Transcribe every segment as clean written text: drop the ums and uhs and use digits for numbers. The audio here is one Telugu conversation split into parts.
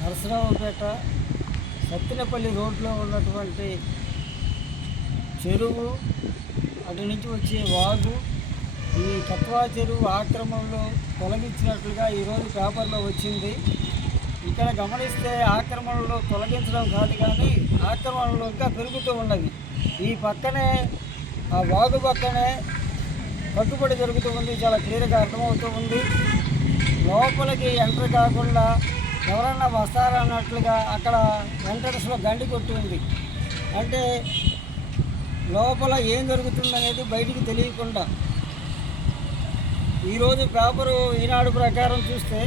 నరసరావుపేట సత్తెనపల్లి రోడ్లో ఉన్నటువంటి చెరువు, అటు నుంచి వచ్చే వాగు, ఈ కత్వా చెరువు ఆక్రమణలో తొలగించినట్లుగా ఈరోజు పేపర్లో వచ్చింది. ఇక్కడ గమనిస్తే ఆక్రమణలో తొలగించడం కాదు కానీ ఆక్రమణలో ఇంకా పెరుగుతూ ఉన్నది. ఈ పక్కనే ఆ వాగు పక్కనే కట్టుబడి జరుగుతూ ఉంది. చాలా క్లియర్గా అర్థమవుతూ ఉంది. లోపలికి ఎంటర్ కాకుండా ఎవరన్నా వస్తారన్నట్లుగా అక్కడ ఎంట్రన్స్లో గండి కొట్టి ఉంది. అంటే లోపల ఏం జరుగుతుందనేది బయటికి తెలియకుండా. ఈరోజు పేపరు ఈనాడు ప్రకారం చూస్తే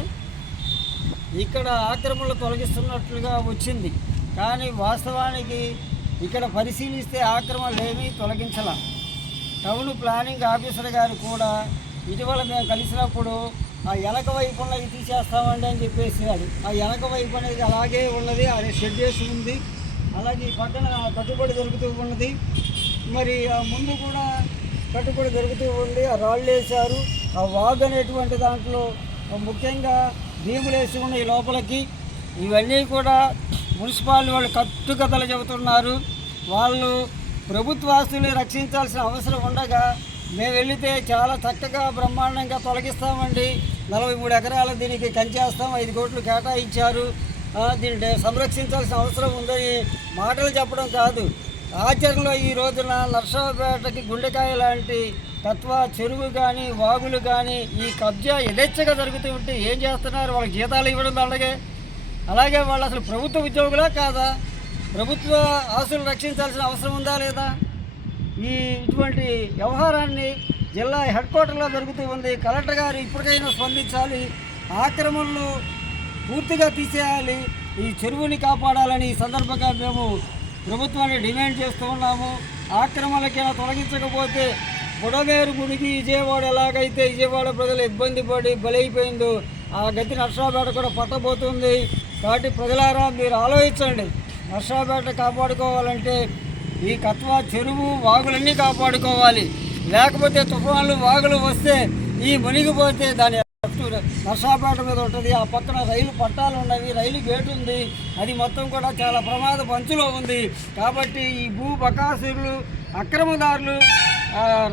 ఇక్కడ ఆక్రమణలు తొలగిస్తున్నట్లుగా వచ్చింది. కానీ వాస్తవానికి ఇక్కడ పరిశీలిస్తే ఆక్రమణలు ఏమీ తొలగించాల. టౌన్ ప్లానింగ్ ఆఫీసర్ గారు కూడా ఇటీవల మేము కలిసినప్పుడు ఆ వెనక వైపు ఉన్నది తీసేస్తామండి అని చెప్పేసాడు. ఆ వెనక వైపు అనేది అలాగే ఉన్నది, అది షెడ్ చేసి ఉంది. అలాగే ఈ పక్కన కట్టుబడి జరుగుతూ ఉన్నది. మరి ఆ ముందు కూడా కట్టుబడి జరుగుతూ ఉంది. ఆ రాళ్ళు వేశారు. ఆ వాగు అనేటువంటి దాంట్లో ముఖ్యంగా భీములు వేసి ఉన్నాయి లోపలికి. ఇవన్నీ కూడా మున్సిపాలిటీ వాళ్ళు కట్టుకథలు చెబుతున్నారు. వాళ్ళు ప్రభుత్వాస్తుల్ని రక్షించాల్సిన అవసరం ఉండగా మేము వెళితే చాలా చక్కగా బ్రహ్మాండంగా తొలగిస్తామండి, 43 ఎకరాలు దీనికి కంచేస్తాం, 5 కోట్లు కేటాయించారు, దీన్ని సంరక్షించాల్సిన అవసరం ఉందని మాటలు చెప్పడం కాదు, ఆచరణలో ఈ రోజున నర్సరావుపేటకి గుండెకాయ లాంటి కత్వా చెరువు కానీ వాగులు కానీ ఈ కబ్జా యథేచ్ఛగా జరుగుతూ ఉంటే ఏం చేస్తున్నారు? వాళ్ళకి జీతాలు ఇవ్వడం అలాగే వాళ్ళు అసలు ప్రభుత్వ ఉద్యోగులా కాదా? ప్రభుత్వ ఆస్తులు రక్షించాల్సిన అవసరం ఉందా లేదా? ఇటువంటి వ్యవహారాన్ని జిల్లా హెడ్ క్వార్టర్లో జరుగుతూ ఉంది. కలెక్టర్ గారు ఇప్పటికైనా స్పందించాలి. ఆక్రమణలు పూర్తిగా తీసేయాలి. ఈ చెరువుని కాపాడాలని ఈ సందర్భంగా మేము ప్రభుత్వాన్ని డిమాండ్ చేస్తూ ఉన్నాము. ఆక్రమణలకైనా తొలగించకపోతే బుడమేరు మునిగి విజయవాడ ఎలాగైతే విజయవాడ ప్రజలు ఇబ్బంది పడి బలైపోయిందో ఆ గతి నర్సరావుపేట కూడా పట్టబోతుంది. కాబట్టి ప్రజలారా మీరు ఆలోచించండి. నర్సరావుపేట కాపాడుకోవాలంటే ఈ కత్వా చెరువు వాగులన్నీ కాపాడుకోవాలి. లేకపోతే తుఫాన్లు వాగులు వస్తే ఈ మునిగిపోతే దాని నర్సరావుపేట మీద ఉంటుంది. ఆ పక్కన రైలు పట్టాలు ఉన్నవి, రైలు గేటు ఉంది, అది మొత్తం కూడా చాలా ప్రమాద పంచులో ఉంది. కాబట్టి ఈ భూ బకాసురులు, అక్రమదారులు,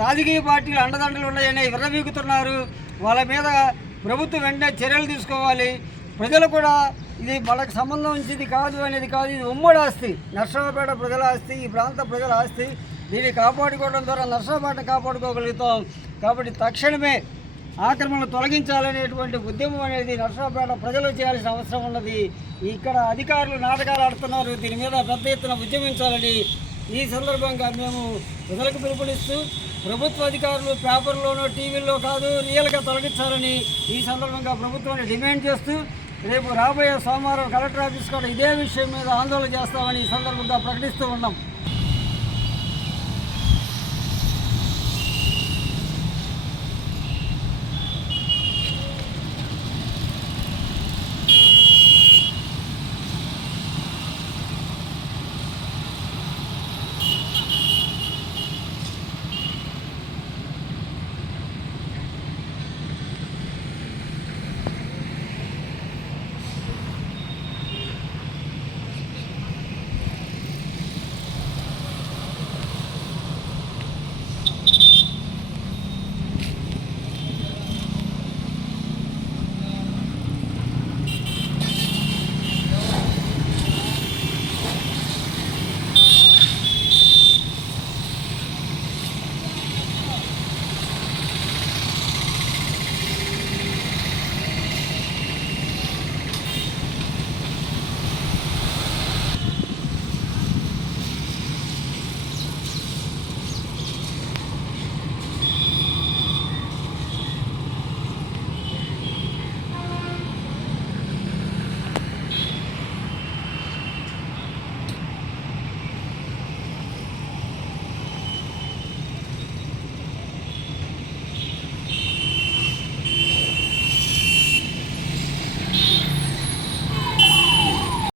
రాజకీయ పార్టీలు అండదండలు ఉన్నాయని విర్రవీగుతున్నారు. వాళ్ళ మీద ప్రభుత్వం వెంటనే చర్యలు తీసుకోవాలి. ప్రజలు కూడా ఇది వాళ్ళకి సంబంధం ఉంచేది కాదు అనేది కాదు, ఇది ఉమ్మడి ఆస్తి, నర్సరావుపేట ప్రజల ఆస్తి, ఈ ప్రాంత ప్రజల ఆస్తి. దీన్ని కాపాడుకోవడం ద్వారా నర్సరావుపేట కాపాడుకోగలుగుతాం. కాబట్టి తక్షణమే ఆక్రమణలు తొలగించాలనేటువంటి ఉద్యమం అనేది నర్సరావుపేట ప్రజలు చేయాల్సిన అవసరం ఉన్నది. ఇక్కడ అధికారులు నాటకాలు ఆడుతున్నారు. దీని మీద పెద్ద ఎత్తున ఉద్యమించాలని ఈ సందర్భంగా మేము ప్రజలకు పిలుపునిస్తూ ప్రభుత్వ అధికారులు పేపర్లోనో టీవీల్లో కాదు రియల్గా తొలగించాలని ఈ సందర్భంగా ప్రభుత్వాన్ని డిమాండ్ చేస్తూ రేపు రాబోయే సోమవారం కలెక్టర్ ఆఫీస్ కూడా ఇదే విషయం మీద ఆందోళన చేస్తామని ఈ సందర్భంగా ప్రకటిస్తూ ఉన్నాం.